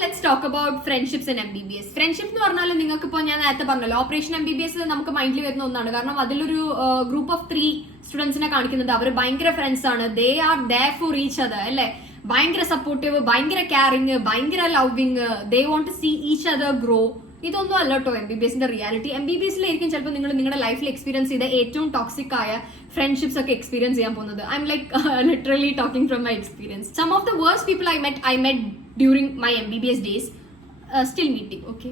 let's talk about friendships in MBBS. Friendship എന്ന് പറഞ്ഞാൽ നിങ്ങൾക്ക് ഇപ്പോൾ ഞാൻ നേരത്തെ പറഞ്ഞല്ലോ, ഓപ്പറേഷൻ MBBS നമുക്ക് മൈൻഡിൽ വരുന്ന ഒന്നാണ്. കാരണം അതിലൊരു ഗ്രൂപ്പ് ഓഫ് 3 സ്റ്റുഡൻസിനെ കാണിക്കുന്നുണ്ട്. അവർ ഭയങ്കര ഫ്രണ്ട്സ് ആണ്. They are there for each other, അല്ലെ? ഭയങ്കര സപ്പോർട്ടീവ്, ഭയങ്കര കെയറിങ്, ഭയങ്കര loving. They want to see each other grow. ഇതൊന്നും അല്ല കേട്ടോ MBBSന്റെ റിയാലിറ്റി. MBBSലായിരിക്കും ചിലപ്പോൾ നിങ്ങൾ നിങ്ങളുടെ ലൈഫിൽ എക്സ്പീരിയൻസ് ചെയ്ത ഏറ്റവും ടോക്സിക് ആയ ഫ്രണ്ട്ഷിപ്സ് ഒക്കെ എക്സ്പീരിയൻസ് ചെയ്യാൻ പോകുന്നത്. I am like literally talking from my experience. Some of the worst people I met during my MBBS days, still meeting, okay?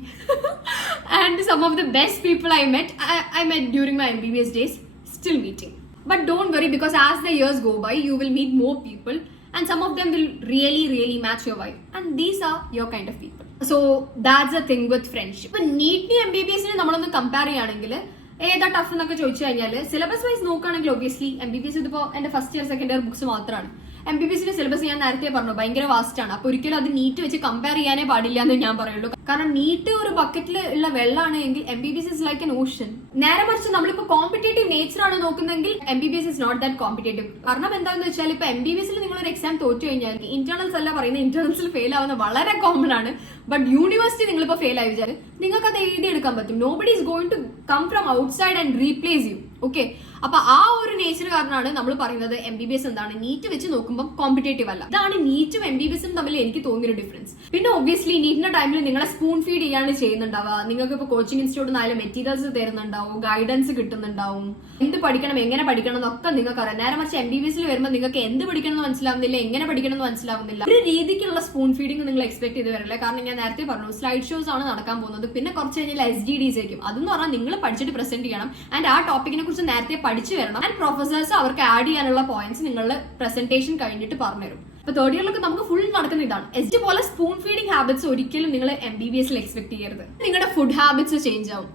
And some of the best people I met during my MBBS days, still meeting. But don't worry, because as the years go by, you will meet more people, and some of them will really match your vibe, and these are your kind of people. So that's the thing with friendship. But neatly MBBSനെ നമ്മളൊന്ന് compare ചെയ്യുകയാണെങ്കിൽ ഏതാ tough എന്നൊക്കെ ചോദിച്ചു കഴിഞ്ഞാൽ syllabus wise നോക്കുകയാണെങ്കിൽ obviously MBBS ഇതിപ്പോ എന്റെ first year second year books മാത്രമാണ്. MBBSന്റെ സിലബസ് ഞാൻ നേരത്തെ പറഞ്ഞു ഭയങ്കര വാസ്റ്റ് ആണ്. അപ്പൊ ഒരിക്കലും അത് നീറ്റ് വെച്ച് കമ്പയർ ചെയ്യാനേ പാടില്ല എന്ന് ഞാൻ പറയുള്ളൂ. കാരണം നീറ്റ് ഒരു ബക്കറ്റിൽ ഉള്ള വെള്ളമാണ് എങ്കിൽ MBBS is like an ocean. നേരെ മറിച്ച് നമ്മളിപ്പോ കോമ്പറ്റേറ്റീവ് നേച്ചർ ആണ് നോക്കുന്നെങ്കിൽ MBBS is not that competitive. കാരണം എന്താണെന്ന് വെച്ചാൽ ഇപ്പൊ MBBSൽ നിങ്ങൾ ഒരു എക്സാം തോറ്റു കഴിഞ്ഞാൽ ഇന്റേണൽസ് അല്ല പറയുന്നത്, ഇന്റേണൽസിൽ ഫെയിൽ ആവുന്ന വളരെ കോമൺ ആണ്. ബട്ട് യൂണിവേഴ്സിറ്റി നിങ്ങളിപ്പോ ഫെയിൽ ആയി വിചാരിച്ചാൽ നിങ്ങൾക്ക് അത് എഴുതിയെടുക്കാൻ പറ്റും. Nobody is going to come from outside and replace you. Okay, അപ്പൊ ആ ഒരു നേച്ചർ കാരണമാണ് നമ്മൾ പറയുന്നത് MBBS എന്താണ് നീറ്റ് വെച്ച് നോക്കുമ്പോൾ കോമ്പറ്റേറ്റീവ് അല്ല. ഇതാണ് നീറ്റും MBBSും തമ്മിൽ എനിക്ക് തോന്നിയൊരു ഡിഫറൻസ്. പിന്നെ ഒബ്വിയസ്ലി നീറ്റിന്റെ ടൈമിൽ നിങ്ങളെ സ്പൂൺ ഫീഡ് ചെയ്യാണ് ചെയ്യുന്നുണ്ടാവുക. നിങ്ങൾക്ക് ഇപ്പൊ കോച്ചിങ് ഇൻസ്റ്റിറ്റ്യൂട്ടിൽ നിന്നായാലും മെറ്റീരിയൽസ് തരുന്നുണ്ടാവും, ഗൈഡൻസ് കിട്ടുന്നുണ്ടാവും, എന്ത് പഠിക്കണം എങ്ങനെ പഠിക്കണം എന്നൊക്കെ നിങ്ങൾക്ക് അറിയാം. നേരെ മറിച്ച് MBBSൽ വരുമ്പോൾ നിങ്ങൾക്ക് എന്ത് പഠിക്കണം എന്ന് മനസ്സിലാവുന്നില്ല, എങ്ങനെ പഠിക്കണം എന്ന് മനസ്സിലാവുന്നില്ല. ഒരു രീതിക്കുള്ള സ്പൂൺ ഫീഡിങ് നിങ്ങൾ എക്സ്പെക്ട് ചെയ്ത് വരില്ല. കാരണം ഞാൻ നേരത്തെ പറഞ്ഞു സ്ലൈഡ് ഷോസ് ആണ് നടക്കാൻ പോകുന്നത്. പിന്നെ കുറച്ച് കഴിഞ്ഞാൽ SGDs ആയിരിക്കും. അതെന്ന് പറഞ്ഞാൽ നിങ്ങൾ പഠിച്ചിട്ട് പ്രസന്റ് ചെയ്യണം ആൻഡ് ആ ടോപ്പിക്കിനെ കുറിച്ച് നേരത്തെ പഠിച്ചു വരണം. ആൻഡ് പ്രൊഫസേഴ്സ് അവർക്ക് ആഡ് ചെയ്യാനുള്ള പോയിന്റ്സ് നിങ്ങളുടെ പ്രസന്റേഷൻ കഴിഞ്ഞിട്ട് പറഞ്ഞുതരും. ഇപ്പൊ തേർഡ് ഇയറിലൊക്കെ നമുക്ക് ഫുൾ നടക്കുന്ന ഇതാണ്. എസ് പോലെ സ്പൂൺ ഫീഡിംഗ് ഹാബിറ്റ്സ് ഒരിക്കലും നിങ്ങൾ MBBSൽ എക്സ്പെക്ട് ചെയ്യരുത്. നിങ്ങളുടെ ഫുഡ് ഹാബിറ്റ്സ് ചേഞ്ച് ആവും.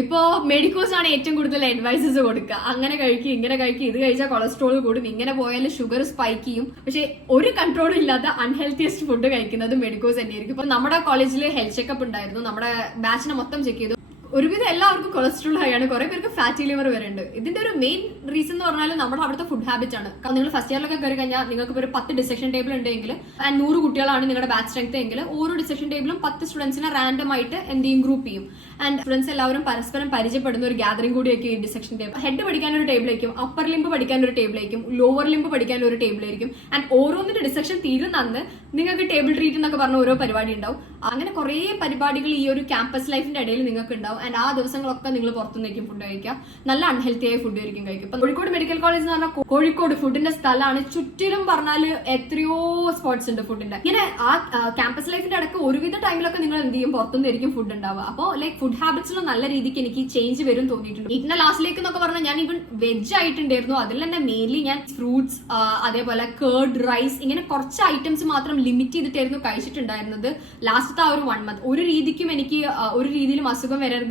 ഇപ്പോ മെഡിക്കോസ് ആണ് ഏറ്റവും കൂടുതൽ അഡ്വൈസസ് കൊടുക്കുക. അങ്ങനെ കഴിക്കും, ഇങ്ങനെ കഴിക്കും, ഇത് കഴിച്ചാൽ കൊളസ്ട്രോൾ കൂടും, ഇങ്ങനെ പോയാൽ ഷുഗർ സ്പൈക്ക് ചെയ്യും. പക്ഷെ ഒരു കൺട്രോളും ഇല്ലാത്ത അൺഹെൽത്തിയസ്റ്റ് ഫുഡ് കഴിക്കുന്നത് മെഡിക്കോസ് തന്നെയായിരിക്കും. ഇപ്പൊ നമ്മുടെ കോളേജിൽ ഹെൽത്ത് ചെക്കപ്പ് ഉണ്ടായിരുന്നു. നമ്മുടെ ബാച്ചിനെ മൊത്തം ചെക്ക് ചെയ്തു. ഒരുവിധം എല്ലാവർക്കും കൊളസ്ട്രോൾ ഹൈ ആണ്, കുറെ പേർക്ക് ഫാറ്റി ലിവർ വരെ ഉണ്ട്. ഇതിന്റെ ഒരു മെയിൻ റീസൺ എന്ന് പറഞ്ഞാൽ നമ്മുടെ അവിടുത്തെ ഫുഡ് ഹാബിറ്റ് ആണ്. നിങ്ങൾ ഫസ്റ്റ് ഇയറിലൊക്കെ കയറി കഴിഞ്ഞാൽ നിങ്ങൾക്ക് ഒരു 10 ഡിസെക്ഷൻ ടേബിൾ ഉണ്ടെങ്കിൽ ആൻഡ് 100 കുട്ടികളാണ് നിങ്ങളുടെ ബാച്ച് സ്ട്രെങ്ത് എങ്കിൽ ഓരോ ഡിസെക്ഷൻ ടേബിളും 10 സ്റ്റുഡൻസിനെ റാൻഡം ആയിട്ട് എന്ത് ചെയ്യും, ഗ്രൂപ്പ് ചെയ്യും. ആൻഡ് സ്റ്റുഡൻസ് എല്ലാവരും പരസ്പരം പരിചയപ്പെടുന്ന ഒരു ഗാദറിംഗ് കൂടിയൊക്കെ ഈ ഡിസെക്ഷൻ ടേബിൾ. ഹെഡ് പഠിക്കാൻ ഒരു ടേബിൾ ആയിരിക്കും, അപ്പർ ലിംബ് പഠിക്കാൻ ഒരു ടേബിൾ ആയിരിക്കും, ലോവർ ലിംബ് പഠിക്കാൻ ഒരു ടേബിൾ ആയിരിക്കും. ആൻഡ് ഓരോന്നിന്റെ ഡിസെക്ഷൻ തീരുന്ന അന്ന് നിങ്ങൾക്ക് ടേബിൾ ട്രീറ്റ് എന്നൊക്കെ പറഞ്ഞ ഓരോ പരിപാടി ഉണ്ടാവും. അങ്ങനെ കുറെ പരിപാടികൾ ഈ ഒരു ക്യാമ്പസ് ലൈഫിന്റെ ഇടയിൽ നിങ്ങൾക്ക് ഉണ്ടാവും. ആൻഡ് ആ ദിവസങ്ങളൊക്കെ നിങ്ങൾ പുറത്തുനിന്നേക്കും ഫുഡ് കഴിക്കുക, നല്ല അൺഹെൽത്തി ആയ ഫുഡ് ആയിരിക്കും കഴിക്കും. ഇപ്പൊ കോഴിക്കോട് മെഡിക്കൽ കോളേജ് എന്ന് പറഞ്ഞാൽ കോഴിക്കോട് ഫുഡിന്റെ സ്ഥലമാണ്. ചുറ്റിലും പറഞ്ഞാൽ എത്രയോ സ്പോട്ട്സ് ഉണ്ട് ഫുഡിന്റെ. ഇങ്ങനെ ആ ക്യാമ്പസ് ലൈഫിന്റെ ഇടയ്ക്ക് ഒരുവിധ ടൈമിലൊക്കെ നിങ്ങൾ എന്ത് ചെയ്യും, പുറത്തുനിന്നായിരിക്കും ഫുഡ് ഉണ്ടാവുക. അപ്പോൾ ലൈക്ക് ഫുഡ് ഹാബിറ്റ്സിലും നല്ല രീതിക്ക് എനിക്ക് ചേഞ്ച് വരും തോന്നിയിട്ടുണ്ട്. ഇതിന്റെ ലാസ്റ്റിലേക്ക് എന്നൊക്കെ പറഞ്ഞാൽ ഞാൻ ഈവൻ വെജ് ആയിട്ടുണ്ടായിരുന്നു. അതിൽ തന്നെ മെയിൻലി ഞാൻ ഫ്രൂട്ട്സ്, അതേപോലെ കേർഡ്, റൈസ്, ഇങ്ങനെ കുറച്ച് ഐറ്റംസ് മാത്രം ലിമിറ്റ് ചെയ്തിട്ടായിരുന്നു കഴിച്ചിട്ടുണ്ടായിരുന്നത് ലാസ്റ്റത്തെ ആ ഒരു 1 month. ഒരു രീതിക്കും എനിക്ക് ഒരു രീതിയിലും അസുഖം വരരുത്,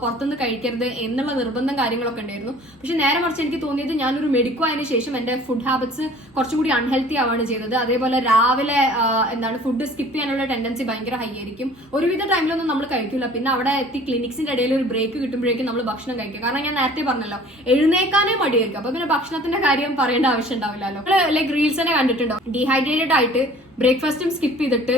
പുറത്തുനിന്ന് കഴിക്കരുത് എന്നുള്ള നിർബന്ധം കാര്യങ്ങളൊക്കെ ഉണ്ടായിരുന്നു. പക്ഷെ നേരെ മറിച്ച് എനിക്ക് തോന്നിയത് ഞാനൊരു മെഡിക്കോ ആയതിനു ശേഷം എന്റെ ഫുഡ് ഹാബിറ്റ്സ് കുറച്ചുകൂടി അൺഹെൽത്തി ആവാണ് ചെയ്തത്. അതേപോലെ രാവിലെ ഫുഡ് സ്കിപ്പ് ചെയ്യാനുള്ള ടെൻഡൻസി ഭയങ്കര ഹൈ ആയിരിക്കും. ഒരുവിധ ടൈമിലൊന്നും നമ്മൾ കഴിക്കില്ല. പിന്നെ അവിടെ എത്തി ക്ലിനിക്സിന്റെ ഇടയിൽ ഒരു ബ്രേക്ക് കിട്ടുമ്പോഴേക്കും നമ്മൾ ഭക്ഷണം കഴിക്കുക. കാരണം ഞാൻ നേരത്തെ പറഞ്ഞല്ലോ എഴുന്നേക്കാനേ മടിയായിരിക്കും. അപ്പൊ പിന്നെ ഭക്ഷണത്തിന്റെ കാര്യം പറയേണ്ട ആവശ്യം ഉണ്ടാവില്ലല്ലോ. ലൈക്ക് റീൽസ് തന്നെ കണ്ടിട്ടുണ്ടോ, ഡീഹൈഡ്രേറ്റഡ് ആയിട്ട് ബ്രേക്ക്ഫാസ്റ്റും സ്കിപ്പ് ചെയ്തിട്ട്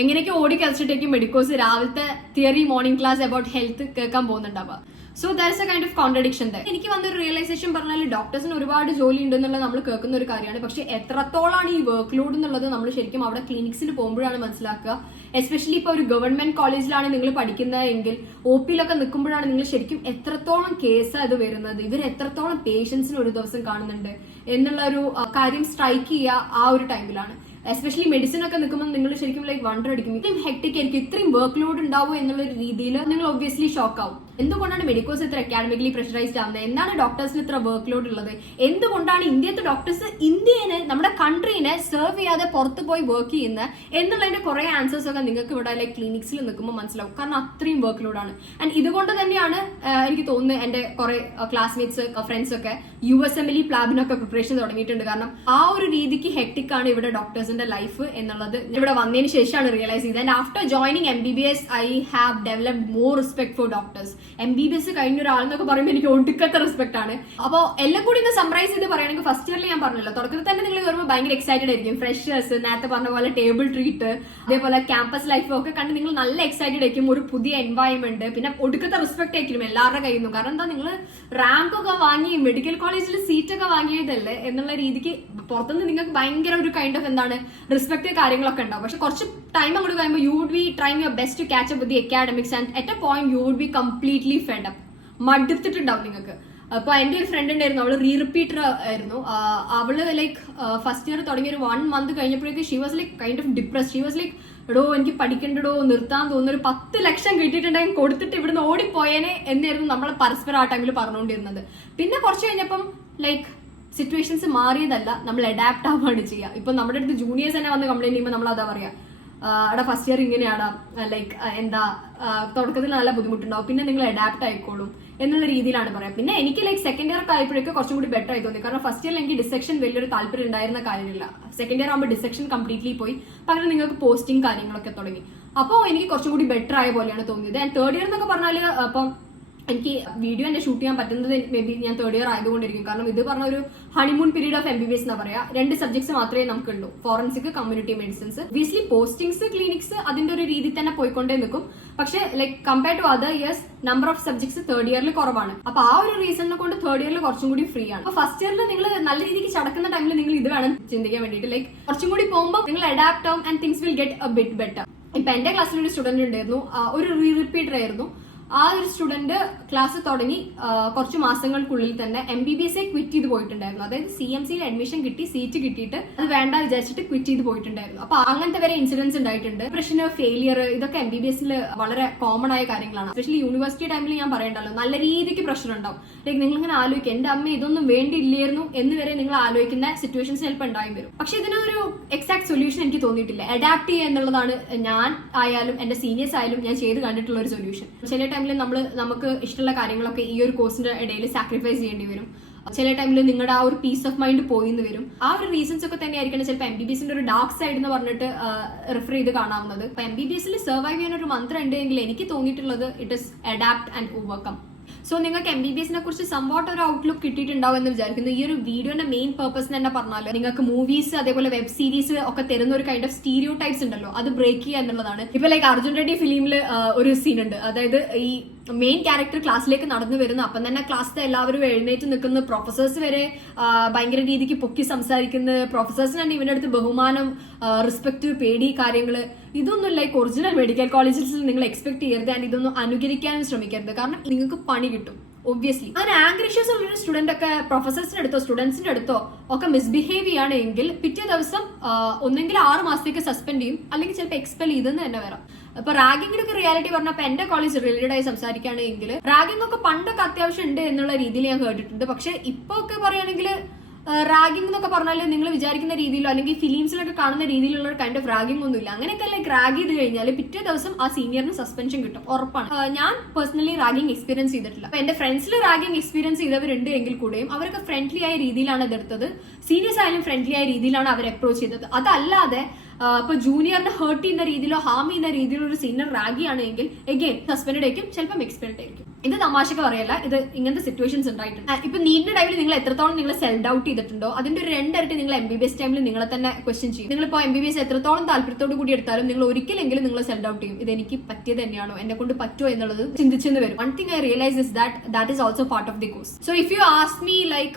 എങ്ങനെയൊക്കെ ഓടി കളിച്ചിട്ടേക്കും മെഡിക്കോസ് രാവിലത്തെ theory morning class about health കേൾക്കാൻ പോകുന്നുണ്ടാവുക. So that's a kind of contradiction. എനിക്ക് വന്നൊരു റിയലൈസേഷൻ പറഞ്ഞാൽ ഡോക്ടേഴ്സിന് ഒരുപാട് ജോലി ഉണ്ടെന്നുള്ളത് നമ്മൾ കേൾക്കുന്ന ഒരു കാര്യമാണ്. പക്ഷെ എത്രത്തോളാണ് ഈ വർക്ക് ലോഡ് എന്നുള്ളത് നമ്മൾ ശരിക്കും അവിടെ ക്ലിനിക്സിൽ പോകുമ്പോഴാണ് മനസ്സിലാക്കുക. എസ്പെഷ്യലി ഇപ്പോൾ ഒരു ഗവൺമെന്റ് കോളേജിലാണ് നിങ്ങൾ പഠിക്കുന്നതെങ്കിൽ OPയിലൊക്കെ നിൽക്കുമ്പോഴാണ് നിങ്ങൾ ശരിക്കും എത്രത്തോളം കേസാണ് ഇത് വരുന്നത്, ഇവർ എത്രത്തോളം പേഷ്യൻസിന് ഒരു ദിവസം കാണുന്നുണ്ട് എന്നുള്ള ഒരു കാര്യം സ്ട്രൈക്ക് ചെയ്യുക ആ ഒരു ടൈമിലാണ്. എസ്പെഷ്യലി മെഡിസിൻ ഒക്കെ നിൽക്കുമ്പോൾ നിങ്ങൾ ശരിക്കും ലൈക്ക് വണ്ടർ അടിക്കും, ഇത്രയും ഹെക്ടിക് ആയിരിക്കും, ഇത്രയും വർക്ക് ലോഡ് ഉണ്ടാവും എന്നുള്ള ഒരു രീതിയിൽ നിങ്ങൾ ഒബ്വിയസ്ലി ഷോക്ക് ആവും. എന്തുകൊണ്ടാണ് മെഡിക്കോസ് ഇത്ര അക്കാഡമിക്കലി പ്രഷറൈസ്ഡ് ആവുന്നത്, എന്താണ് ഡോക്ടേഴ്സിന് ഇത്ര വർക്ക് ലോഡ് ഉള്ളത്, എന്തുകൊണ്ടാണ് ഇന്ത്യത്തെ ഡോക്ടേഴ്സ് ഇന്ത്യനെ നമ്മുടെ കൺട്രീനെ സെർവ് ചെയ്യാതെ പുറത്ത് പോയി വർക്ക് ചെയ്യുന്ന എന്നുള്ളതിന്റെ കുറെ ആൻസേഴ്സ് ഒക്കെ നിങ്ങൾക്ക് ഇവിടെ ലൈക്ക് ക്ലിനിക്സിൽ നിൽക്കുമ്പോൾ മനസ്സിലാവും. കാരണം അത്രയും വർക്ക് ലോഡാണ്. ആൻഡ് ഇതുകൊണ്ട് തന്നെയാണ് എനിക്ക് തോന്നുന്നത് എന്റെ കുറെ ക്ലാസ്മേറ്റ്സ് ഫ്രണ്ട്സ് ഒക്കെ USMLE പ്ലാബിനൊക്കെ പ്രിപ്പറേഷൻ തുടങ്ങിയിട്ടുണ്ട്. കാരണം ആ ഒരു രീതിക്ക് ഹെക്ടിക് ആണ് ഇവിടെ ഡോക്ടേഴ്സിന് പേഴ്സന്റെ ലൈഫ് എന്നുള്ളത് ഇവിടെ വന്നതിന് ശേഷമാണ് റിയലൈസ് ചെയ്തത്. And after joining MBBS I have developed more respect for doctors. MBBS കഴിഞ്ഞ ഒരാളെന്നൊക്കെ പറയുമ്പോൾ എനിക്ക് ഒടുക്കത്തെ റെസ്പെക്ട് ആണ്. അപ്പോൾ എല്ലാം കൂടി ഒന്ന് സമറൈസ് ചെയ്ത് പറയുകയാണെങ്കിൽ ഫസ്റ്റ് ഇയറിൽ ഞാൻ പറഞ്ഞല്ലോ, തുടക്കത്തിൽ തന്നെ നിങ്ങൾ വരുമ്പോൾ ഭയങ്കര എക്സൈറ്റഡ് ആയിരിക്കും. ഫ്രഷേഴ്സ്, നേരത്തെ പറഞ്ഞ പോലെ ടേബിൾ ട്രീറ്റ്, അതേപോലെ ക്യാമ്പസ് ലൈഫ് ഒക്കെ കണ്ട് നിങ്ങൾ നല്ല എക്സൈറ്റഡ് ആയിരിക്കും. ഒരു പുതിയ എൻവയോൺമെന്റ്, പിന്നെ ഒടുക്കത്തെ റെസ്പെക്ട് ആയിരിക്കും എല്ലാവരുടെ കയ്യിൽ നിന്നും. കാരണം എന്താ, നിങ്ങൾ റാങ്ക് ഒക്കെ വാങ്ങി മെഡിക്കൽ കോളേജിൽ സീറ്റ് ഒക്കെ വാങ്ങിയതല്ലേ എന്നുള്ള രീതിക്ക് പുറത്തുനിന്ന് നിങ്ങൾക്ക് ഭയങ്കര ഒരു കൈൻഡ് ഓഫ് എന്താണ് റെസ്പെക്ട് കാര്യങ്ങളൊക്കെ ഉണ്ടാവും. പക്ഷെ കുറച്ച് ടൈം അങ്ങോട്ട് കഴിയുമ്പോൾ you would be trying your best to catch up with the academics and at a point you would be completely fed up. മടുത്തിട്ടുണ്ടാവും നിങ്ങൾക്ക്. അപ്പൊ എന്റെ ഒരു ഫ്രണ്ട് ഉണ്ടായിരുന്നു, അവള് റിപ്പീറ്റർ ആയിരുന്നു. അവള് ലൈക്ക് ഫസ്റ്റ് ഇയർ തുടങ്ങിയ ഒരു 1 month കഴിഞ്ഞപ്പോഴേക്ക് she was like kind of depressed. She was like, എടോ എനിക്ക് പഠിക്കണ്ടോ, നിർത്താൻ തോന്നുന്നു, ഒരു 10 ലക്ഷം കിട്ടിയിട്ടുണ്ടെങ്കിൽ കൊടുത്തിട്ട് ഇവിടുന്ന് ഓടിപ്പോയേനെ എന്നായിരുന്നു നമ്മളെ പരസ്പരം ആ ടൈമിൽ പറഞ്ഞുകൊണ്ടിരുന്നത്. പിന്നെ കുറച്ച് കഴിഞ്ഞപ്പം ലൈക്ക് സിറ്റുവേഷൻസ് മാറിയതല്ല, നമ്മൾ അഡാപ്റ്റ് ആവുകയാണ് ചെയ്യുക. ഇപ്പൊ നമ്മുടെ അടുത്ത് ജൂനിയേഴ്സ് തന്നെ വന്ന് കംപ്ലൈന്റ് ചെയ്യുമ്പോൾ നമ്മൾ അതാ പറയാ, അവിടെ ഫസ്റ്റ് ഇയർ ഇങ്ങനെയാണ്, ലൈക്ക് എന്താ തുടക്കത്തിൽ നല്ല ബുദ്ധിമുട്ടുണ്ടാവും, പിന്നെ നിങ്ങൾ അഡാപ്റ്റ് ആയിക്കോളും എന്നുള്ള രീതിയിലാണ് പറയാം. പിന്നെ എനിക്ക് ലൈക്ക് സെക്കൻഡ് ഇയർ ഒക്കെ ആയപ്പോഴേക്ക് കുറച്ചും കൂടി ബെറ്റർ ആയി തോന്നി. കാരണം ഫസ്റ്റ് ഇയറിൽ എനിക്ക് ഡിസെക്ഷൻ വലിയൊരു താല്പര്യം ഉണ്ടായിരുന്ന കാര്യമില്ല. സെക്കൻഡ് ഇയർ ആകുമ്പോൾ ഡിസെക്ഷൻ കംപ്ലീറ്റ്ലി പോയി, പകരം നിങ്ങൾക്ക് പോസ്റ്റിംഗ് കാര്യങ്ങളൊക്കെ തുടങ്ങി. അപ്പോൾ എനിക്ക് കുറച്ചും കൂടി ബെറ്റർ ആയ പോലെയാണ് തോന്നിയത്. ആൻഡ് തേർഡ് ഇയർ എന്നൊക്കെ പറഞ്ഞാൽ അപ്പം എനിക്ക് വീഡിയോ എന്നെ ഷൂട്ട് ചെയ്യാൻ പറ്റുന്നത് മേ ബി ഞാൻ തേർഡ് ഇയർ ആയതുകൊണ്ടിരിക്കും. കാരണം ഇത് പറഞ്ഞ ഒരു ഹണിമൂൺ പീരീഡ് ഓഫ് MBBS എന്നാ പറയാ. 2 സബ്ജക്ട്സ് മാത്രമേ നമുക്കുള്ളൂ, forensic, community medicines. Obviously postings, clinics അതിന്റെ ഒരു രീതി തന്നെ പോയിക്കൊണ്ടേ നിൽക്കും. പക്ഷെ like compared to other years number of subjects third ഇയറിൽ കുറവാണ്. അപ്പൊ ആ ഒരു റീസണിനെ കൊണ്ട് തേർഡ് ഇയറിൽ കുറച്ചും കൂടി ഫ്രീ ആണ്. അപ്പൊ ഫസ്റ്റ് ഇയറിൽ നിങ്ങൾ നല്ല രീതിക്ക് ചടക്കുന്ന ടൈമിൽ നിങ്ങൾ ഇത് വേണം ചിന്തിക്കാൻ വേണ്ടിയിട്ട്. ലൈക്ക് കുറച്ചും കൂടി പോകുമ്പോൾ നിങ്ങൾ അഡാപ്റ്റ് ആവും and things will get A bit better. ഇപ്പൊ എന്റെ ക്ലാസ്സിൽ ഒരു സ്റ്റുഡന്റ് ഉണ്ടായിരുന്നു, ഒരു റിപ്പീറ്റർ ആയിരുന്നു. ആ ഒരു സ്റ്റുഡന്റ് ക്ലാസ് തുടങ്ങി കുറച്ച് മാസങ്ങൾക്കുള്ളിൽ തന്നെ MBBS ക്വിറ്റ് ചെയ്ത് പോയിട്ടുണ്ടായിരുന്നു. അതായത് CMCയിൽ അഡ്മിഷൻ കിട്ടി, സീറ്റ് കിട്ടിയിട്ട് അത് വേണ്ട വിചാരിച്ചിട്ട് ക്വിറ്റ് ചെയ്ത് പോയിട്ടുണ്ടായിരുന്നു. അപ്പൊ അങ്ങനത്തെ വരെ ഇൻസിഡൻസ് ഉണ്ടായിട്ടുണ്ട്. പ്രശ്നം, ഫെയിലിയർ, ഇതൊക്കെ MBBSൽ വളരെ കോമൺ ആയ കാര്യങ്ങളാണ്. എസ്പെഷ്യലി യൂണിവേഴ്സിറ്റി ടൈമിൽ ഞാൻ പറയണ്ടല്ലോ, നല്ല രീതിക്ക് പ്രഷർ ഉണ്ടാവും. ലൈക്ക് നിങ്ങൾ ഇങ്ങനെ ആലോചിക്കുക, എന്റെ അമ്മ ഇതൊന്നും വേണ്ടിയില്ലായിരുന്നു എന്ന് വരെ നിങ്ങൾ ആലോചിക്കുന്ന സിറ്റുവേഷൻസ് ചിലപ്പോൾ ഉണ്ടായി വരും. പക്ഷെ ഇതിനൊരു എക്സാക്ട് സൊല്യൂഷൻ എനിക്ക് തോന്നിയിട്ടില്ല. അഡാപ്റ്റ് ചെയ്യുക എന്നുള്ളതാണ് ഞാൻ ആയാലും എന്റെ സീനിയേഴ്സ് ആയാലും ഞാൻ ചെയ്ത് കണ്ടിട്ടുള്ള ഒരു സൊല്യൂഷൻ. ചില ടൈമിൽ നമുക്ക് ഇഷ്ടമുള്ള കാര്യങ്ങളൊക്കെ ഈ ഒരു കോഴ്സിന്റെ ഇടയിൽ സാക്രിഫൈസ് ചെയ്യേണ്ടി വരും. ചില ടൈമിൽ നിങ്ങളുടെ ആ ഒരു പീസ് ഓഫ് മൈൻഡ് പോയിന്ന് വരും. ആ ഒരു റീസൺസ് ഒക്കെ തന്നെ ആയിരിക്കണം ചിലപ്പോൾ MBBSന്റെ ഒരു ഡാർക്ക് സൈഡ് എന്ന് പറഞ്ഞിട്ട് റെഫർ ചെയ്ത് കാണാവുന്നത്. ഇപ്പൊ MBBSൽ സർവൈവ് ചെയ്യാൻ ഒരു മന്ത്രം ഉണ്ടെങ്കിൽ എനിക്ക് തോന്നിയിട്ടുള്ളത് it is adapt and overcome. So നിങ്ങൾക്ക് MBBSനെ കുറിച്ച് സംവാട്ട് ഒരു ഔട്ട്ലുക്ക് കിട്ടിയിട്ടുണ്ടാവും എന്ന് വിചാരിക്കുന്നു. ഈ ഒരു വീഡിയോന്റെ മെയിൻ പേർപ്പസ് തന്നെ പറഞ്ഞാൽ നിങ്ങൾക്ക് മൂവീസ് അതേപോലെ വെബ് സീരീസ് ഒക്കെ തരുന്ന ഒരു കൈൻഡ് ഓഫ് സ്റ്റീരിയോ ടൈപ്സ് ഉണ്ടല്ലോ, അത് ബ്രേക്ക് ചെയ്യുക എന്നുള്ളതാണ്. ഇപ്പൊ ലൈക്ക് അർജുൻ റെഡ്ഡി ഫിലിമിൽ ഒരു സീൻ ഉണ്ട്. അതായത് ഈ മെയിൻ ക്യാരക്ടർ ക്ലാസ്സിലേക്ക് നടന്നു വരുന്നു, അപ്പം തന്നെ ക്ലാസ്സിലെ എല്ലാവരും എഴുന്നേറ്റ് നിൽക്കുന്ന, പ്രൊഫസേഴ്സ് വരെ ഭയങ്കര രീതിക്ക് പൊക്കി സംസാരിക്കുന്ന, പ്രൊഫസേഴ്സിന് തന്നെ ഇവന്റെ അടുത്ത് ബഹുമാനം, റെസ്പെക്ട്, പേടി കാര്യങ്ങള്, ഇതൊന്നും ലൈക്ക് ഒറിജിനൽ മെഡിക്കൽ കോളേജസിൽ നിങ്ങൾ എക്സ്പെക്ട് ചെയ്യരുത്. ആൻഡ് ഇതൊന്നും അനുകരിക്കാനും ശ്രമിക്കരുത്. കാരണം നിങ്ങൾക്ക് പണി കിട്ടും ഒബ്വിയസ്ലി. അങ്ങനെ ആംഗ്രീഷ്യസ് ഉള്ളൊരു സ്റ്റുഡന്റ് ഒക്കെ പ്രൊഫസേഴ്സിന്റെ അടുത്തോ സ്റ്റുഡൻസിന്റെ അടുത്തോ ഒക്കെ മിസ്ബിഹേവ് ചെയ്യുകയാണെങ്കിൽ പിറ്റേ ദിവസം ഒന്നെങ്കിൽ 6 മാസത്തേക്ക് സസ്പെൻഡ് ചെയ്യും, അല്ലെങ്കിൽ ചിലപ്പോൾ എക്സ്പെൽ ചെയ്തെന്ന് തന്നെ വരാം. ഇപ്പൊ റാഗിങ്ങിന്റെ ഒക്കെ റിയാലിറ്റി പറഞ്ഞപ്പോ എന്റെ കോളേജ് റിലേറ്റഡ് ആയി സംസാരിക്കുകയാണെങ്കിൽ റാഗിംഗ് ഒക്കെ പണ്ടൊക്കെ അത്യാവശ്യം ഉണ്ട് എന്നുള്ള രീതിയിൽ ഞാൻ കേട്ടിട്ടുണ്ട്. പക്ഷെ ഇപ്പൊ ഒക്കെ പറയുകയാണെങ്കിൽ റാഗിംഗ് എന്നൊക്കെ പറഞ്ഞാൽ നിങ്ങൾ വിചാരിക്കുന്ന രീതിയിലോ അല്ലെങ്കിൽ ഫിലിംസിലൊക്കെ കാണുന്ന രീതിയിലുള്ള ഒരു കൈൻഡ് ഓഫ് റാഗിംഗ് ഒന്നും ഇല്ല. അങ്ങനെയൊക്കെ ലൈക്ക് റാഗ് ചെയ്ത് കഴിഞ്ഞാൽ പിറ്റേ ദിവസം ആ സീനിയറിന് സസ്പെൻഷൻ കിട്ടും, ഉറപ്പാണ്. ഞാൻ പേഴ്സണലി റാഗിംഗ് എക്സ്പീരിയൻസ് ചെയ്തിട്ടില്ല. അപ്പൊ എന്റെ ഫ്രണ്ട്സിൽ റാഗിംഗ് എക്സ്പീരിയൻസ് ചെയ്തവരുണ്ട് എങ്കിൽ കൂടെയും അവരൊക്കെ ഫ്രണ്ട്ലി ആയ രീതിയിലാണ് അതെടുത്തത്. സീനിയേഴ്സ് ആയാലും ഫ്രണ്ട്ലി ആയ രീതിയിലാണ് അവർ അപ്രോച്ച് ചെയ്തത്. അതല്ലാതെ ഇപ്പൊ ജൂനിയറിനെ ഹേർട്ട് ചെയ്യുന്ന രീതിയിലോ ഹാം ചെയ്യുന്ന രീതിയിലോ ഒരു സീനിയർ റാഗി ആണെങ്കിൽ എഗെയിൻ സസ്പെൻഡ് ആയിരിക്കും, ചിലപ്പോൾ എക്സ്പെൽഡ് ആയിരിക്കും. ഇത് തമാശക്ക് പറയല്ല, ഇത് ഇങ്ങനത്തെ സിറ്റുവേഷൻസ് ഉണ്ടായിട്ടുണ്ട്. ഇപ്പൊ നീറ്റിന്റെ ടൈമിൽ നിങ്ങൾ എത്രത്തോളം നിങ്ങൾ സെൽഡ് ഔട്ട് ചെയ്തിട്ടുണ്ടോ അതിന്റെ ഒരു 2 ഇരട്ടി നിങ്ങൾ MBBS ടൈമിൽ നിങ്ങളെ തന്നെ ക്വസ്റ്റ്യൻ ചെയ്യും. നിങ്ങളിപ്പോ MBBS എത്രത്തോളം താല്പര്യത്തോട് കൂടി എടുത്താലും നിങ്ങൾ ഒരിക്കലെങ്കിലും നിങ്ങൾ സെൽഡ് ഔട്ട് ചെയ്യും. ഇത് എനിക്ക് പറ്റിയത് തന്നെയാണോ, എന്നെ കൊണ്ട് പറ്റുമോ എന്നുള്ളത് ചിന്തിച്ചെന്ന് വരും. One thing I realise is that is also part of the course. So if you ask me like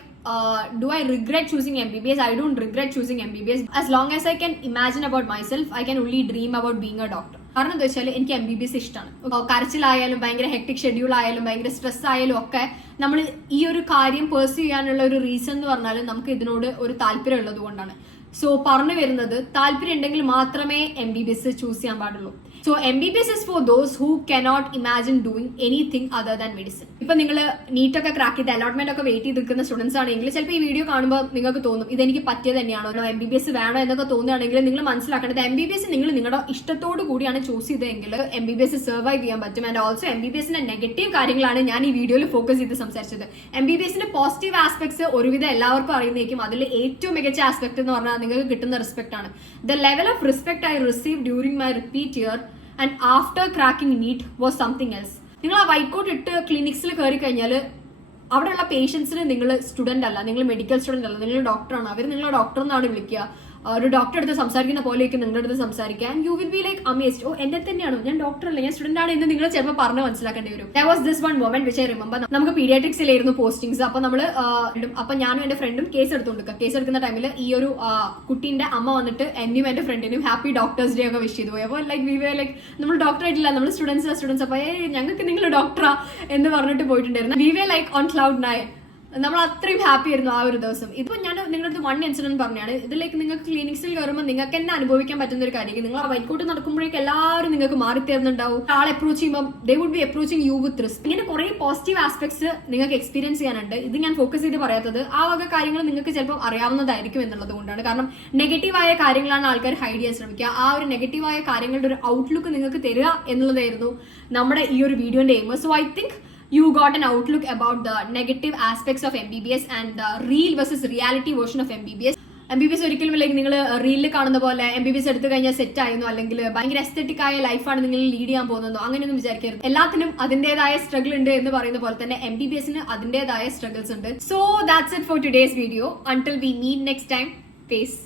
do I regret choosing MBBS? I don't regret choosing MBBS. As long as I can imagine about myself, I can only dream about being a doctor. കാരണം എന്താ വെച്ചാൽ എനിക്ക് MBBS ഇഷ്ടമാണ്. കരച്ചിലായാലും ഭയങ്കര hectic schedule ആയാലും ഭയങ്കര stress ആയാലും ഒക്കെ നമ്മൾ ഈ ഒരു കാര്യം പേഴ്സ്യൂ ചെയ്യാനുള്ള ഒരു റീസൺ എന്ന് പറഞ്ഞാൽ നമുക്ക് ഇതിനോട് ഒരു താല്പര്യം ഉള്ളത് കൊണ്ടാണ്. സോ പറഞ്ഞു വരുന്നത്, താല്പര്യം ഉണ്ടെങ്കിൽ മാത്രമേ MBBS ചൂസ് ചെയ്യാൻ പാടുള്ളൂ. So MBBS is for those who cannot imagine doing anything other than medicine. ഇപ്പൊ നിങ്ങൾ നീറ്റൊക്കെ ക്രാക്ക് ചെയ്ത് അലോട്ട്മെന്റ് ഒക്കെ വെയിറ്റ് ചെയ്ത് നിൽക്കുന്ന സ്റ്റുഡൻസ് ആണെങ്കിൽ ചിലപ്പോൾ ഈ വീഡിയോ കാണുമ്പോൾ നിങ്ങൾക്ക് തോന്നും ഇതെനിക്ക് പറ്റിയത് തന്നെയാണോ, MBBS വേണോ എന്നൊക്കെ തോന്നുകയാണെങ്കിൽ നിങ്ങൾ മനസ്സിലാക്കേണ്ടത് MBBS നിങ്ങൾ നിങ്ങളുടെ ഇഷ്ടത്തോടു കൂടിയാണ് ചൂസ് ചെയ്തതെങ്കിൽ MBBS സർവൈവ് ചെയ്യാൻ പറ്റും. ആൻഡ് ഓൾസോ MBBSന്റെ നെഗറ്റീവ് കാര്യങ്ങളാണ് ഞാൻ ഈ വീഡിയോയിൽ ഫോക്കസ് ചെയ്ത് സംസാരിച്ചത്. MBBSന്റെ പോസിറ്റീവ് ആസ്പെക്ട്സ് ഒരുവിധം എല്ലാവർക്കും അറിയുന്നേക്കും. അതിൽ ഏറ്റവും മികച്ച ആസ്പെക്ട് എന്ന് പറഞ്ഞാൽ നിങ്ങൾക്ക് കിട്ടുന്ന റെസ്പെക്ട് ആണ്. The level of respect I receive during my repeat year and after cracking NEET was something else. നിങ്ങൾ ആ വൈറ്റ് കോട്ട് ഇട്ട് ക്ലിനിക്സിൽ കയറി കഴിഞ്ഞാൽ അവിടെയുള്ള പേഷ്യൻസിന് നിങ്ങൾ സ്റ്റുഡന്റ് അല്ല, നിങ്ങൾ മെഡിക്കൽ സ്റ്റുഡന്റ് അല്ല, നിങ്ങൾ ഡോക്ടറാണ്. അവർ നിങ്ങളെ ഡോക്ടർ എന്നാണ് വിളിക്കുക. ഒരു ഡോക്ടർ അടുത്ത് സംസാരിക്കുന്ന പോലെയൊക്കെ നിങ്ങളുടെ അടുത്ത് സംസാരിക്കുക. And you will be like amazed, ഓ എന്നെ തന്നെയാണോ, ഞാൻ ഡോക്ടർ അല്ല, ഞാൻ സ്റ്റുഡന്റ് ആണ് എന്ന് നിങ്ങൾ ചിലപ്പോൾ പറഞ്ഞ് മനസ്സിലാക്കേണ്ടി വരും. There was this one moment which I remember. നമുക്ക് പീഡിയാട്രിക്സിലായിരുന്നു പോസ്റ്റിംഗ്സ്. അപ്പൊ നമ്മൾ അപ്പൊ ഞാനും എന്റെ ഫ്രണ്ടും കേസ് എടുത്തുകൊടുക്കുക. കേസ് എടുക്കുന്ന ടൈമിൽ ഈ ഒരു കുട്ടീന്റെ അമ്മ വന്നിട്ട് എന്നെയും എന്റെ ഫ്രണ്ടിനും ഹാപ്പി ഡോക്ടേഴ്സ് ഡേ ഒക്കെ വിഷ് ചെയ്തു പോയി. അപ്പോൾ ലൈക്ക് വി വേ ലൈക്ക് നമ്മൾ ഡോക്ടർ ആയിട്ടില്ല, നമ്മൾ സ്റ്റുഡൻസ് അപ്പൊ ഞങ്ങൾക്ക് നിങ്ങൾ ഡോക്ടറാ എന്ന് പറഞ്ഞിട്ട് പോയിട്ടുണ്ടായിരുന്നു. We were like on cloud 9. നമ്മൾ അത്രയും ഹാപ്പി ആയിരുന്നു ആ ഒരു ദിവസം. ഇതിപ്പോ ഞാൻ നിങ്ങളുടെ അടുത്ത് വൺ ഇൻസിഡന്റ് പറഞ്ഞാണ്. ഇതിലേക്ക് നിങ്ങൾക്ക് ക്ലിനിക്സിൽ കയറുമ്പോൾ നിങ്ങൾക്ക് തന്നെ അനുഭവിക്കാൻ പറ്റുന്ന ഒരു കാര്യം, നിങ്ങൾ ആ വൈറ്റ് കോട്ട് നടക്കുമ്പോഴേക്കും എല്ലാവരും നിങ്ങൾക്ക് മാറി തരുന്നുണ്ടാവും. ആളെ അപ്രോച്ച് ചെയ്യുമ്പോൾ they would be approaching you with risk. ഇങ്ങനെ കുറെ പോസിറ്റീവ് ആസ്പെക്ട്സ് നിങ്ങൾക്ക് എക്സ്പീരിയൻസ് ചെയ്യാനുണ്ട്. ഇത് ഞാൻ ഫോക്കസ് ചെയ്ത് പറയാത്തത് ആ വക കാര്യങ്ങൾ നിങ്ങൾക്ക് ചിലപ്പോൾ അറിയാവുന്നതായിരിക്കും എന്നുള്ളത് കൊണ്ടാണ്. കാരണം നെഗറ്റീവായ കാര്യങ്ങളാണ് ആൾക്കാർ ഹൈഡ് ചെയ്യാൻ ശ്രമിക്കുക. ആ ഒരു നെഗറ്റീവായ കാര്യങ്ങളുടെ ഒരു ഔട്ട്ലുക്ക് നിങ്ങൾക്ക് തരിക എന്നുള്ളതായിരുന്നു നമ്മുടെ ഈ ഒരു വീഡിയോന്റെ aim. So I think you got an outlook about the negative aspects of MBBS and the real versus reality version of MBBS. MBBS ഒരിക്കലും അല്ലെങ്കിൽ നിങ്ങൾ റീലിൽ കാണുന്ന പോലെ MBBS എടുത്തു കഴിഞ്ഞാൽ സെറ്റ് ആയിരുന്നു, അല്ലെങ്കിൽ ഭയങ്കര എസ്തെറ്റിക് ആയ ലൈഫാണ് നിങ്ങൾ ലീഡ് ചെയ്യാൻ പോകുന്നതോ അങ്ങനെയൊന്നും വിചാരിക്കരുത്. എല്ലാത്തിനും അതിന്റേതായ സ്ട്രഗിൾ ഉണ്ട് എന്ന് പറയുന്ന പോലെ തന്നെ MBBSന് അതിന്റേതായ സ്ട്രഗിൾസ് ഉണ്ട്. So that's it for today's video. Until we meet next time. Piece.